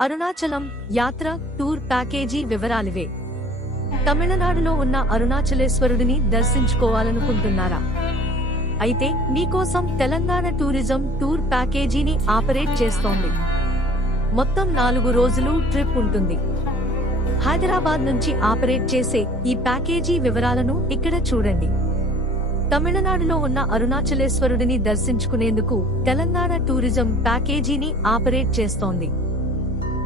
అరుణాచలం యాత్ర tour package వివరాలివే. తమిళనాడులో ఉన్న అరుణాచలేశ్వరుడిని దర్శించుకోవాలనుకుంటున్నారా? అయితే మీకోసం తెలంగాణ టూరిజం టూర్ ప్యాకేజీని ఆపరేట్ చేస్తోంది. మొత్తం నాలుగు రోజులు ట్రిప్ ఉంటుంది. హైదరాబాద్ నుంచి ఆపరేట్ చేసే ఈ ప్యాకేజీ వివరాలను ఇక్కడ చూడండి. తమిళనాడులో ఉన్న అరుణాచలేశ్వరుడిని దర్శించుకునేందుకు తెలంగాణ టూరిజం ప్యాకేజీని ఆపరేట్ చేస్తోంది.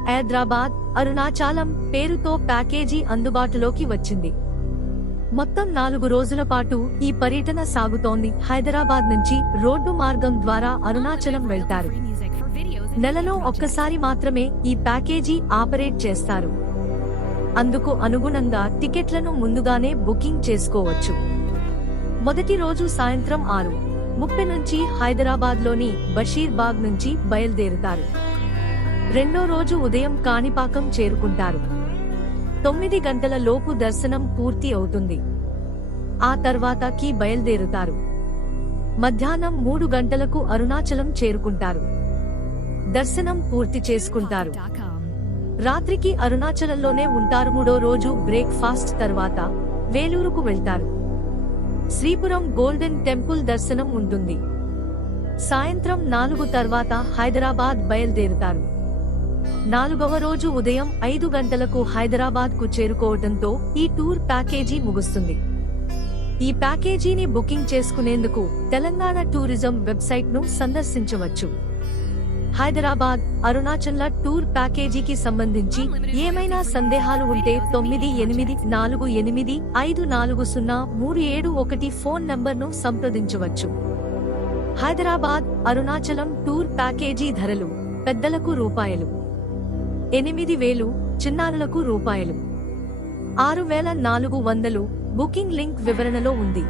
హైదరాబాద్ అరుణాచలం పేరుతో ప్యాకేజీ అందుబాటులోకి వచ్చింది. మొత్తం నాలుగు రోజుల పాటు ఈ పర్యటన సాగుతోంది. హైదరాబాద్ నుంచి రోడ్డు మార్గం ద్వారా అరుణాచలం వెళ్తారు. నెలలో ఒక్కసారి మాత్రమే ఈ ప్యాకేజీ ఆపరేట్ చేస్తారు. అందుకు అనుగుణంగా టికెట్లను ముందుగానే బుకింగ్ చేసుకోవచ్చు. మొదటి రోజు సాయంత్రం ఆరు ముప్పై నుంచి హైదరాబాద్లోని నుంచి బయలుదేరుతారు. రెండో రోజు ఉదయం కాణిపాకం చేరుకుంటారు. తొమ్మిది గంటల లోపు దర్శనం పూర్తి అవుతుంది. ఆ తర్వాత కీ బయలుదేరుతారు. మధ్యాహ్నం మూడు గంటలకు అరుణాచలం చేరుకుంటారు. దర్శనం పూర్తి చేసుకుంటారు. రాత్రికి అరుణాచలంలోనే ఉంటారు. మూడో రోజు బ్రేక్ఫాస్ట్ తర్వాత వేలూరుకు వెళ్తారు. శ్రీపురం గోల్డెన్ టెంపుల్ దర్శనం ఉంటుంది. సాయంత్రం నాలుగు తర్వాత హైదరాబాద్ బయలుదేరుతారు. నాలుగవ రోజు ఉదయం ఐదు గంటలకు హైదరాబాద్కు చేరుకోవడంతో ఈ టూర్ ప్యాకేజీ ముగుస్తుంది. ఈ ప్యాకేజీని బుకింగ్ చేసుకునేందుకు తెలంగాణ టూరిజం వెబ్సైట్ను సందర్శించవచ్చు. హైదరాబాద్ అరుణాచల్ల టూర్ ప్యాకేజీకి సంబంధించి ఏమైనా సందేహాలు ఉంటే తొమ్మిది ఎనిమిది నాలుగు ఎనిమిది ఐదు నాలుగు సున్నా మూడు ఏడు ఒకటి ఫోన్ నంబర్ను సంప్రదించవచ్చు. హైదరాబాద్ అరుణాచలం టూర్ ప్యాకేజీ ధరలు పెద్దలకు రూపాయలు. ఎనిమిది వేలు చిన్నారులకు రూపాయలు. ఆరు వేల నాలుగు వందలు బుకింగ్ లింక్ వివరణలో ఉంది.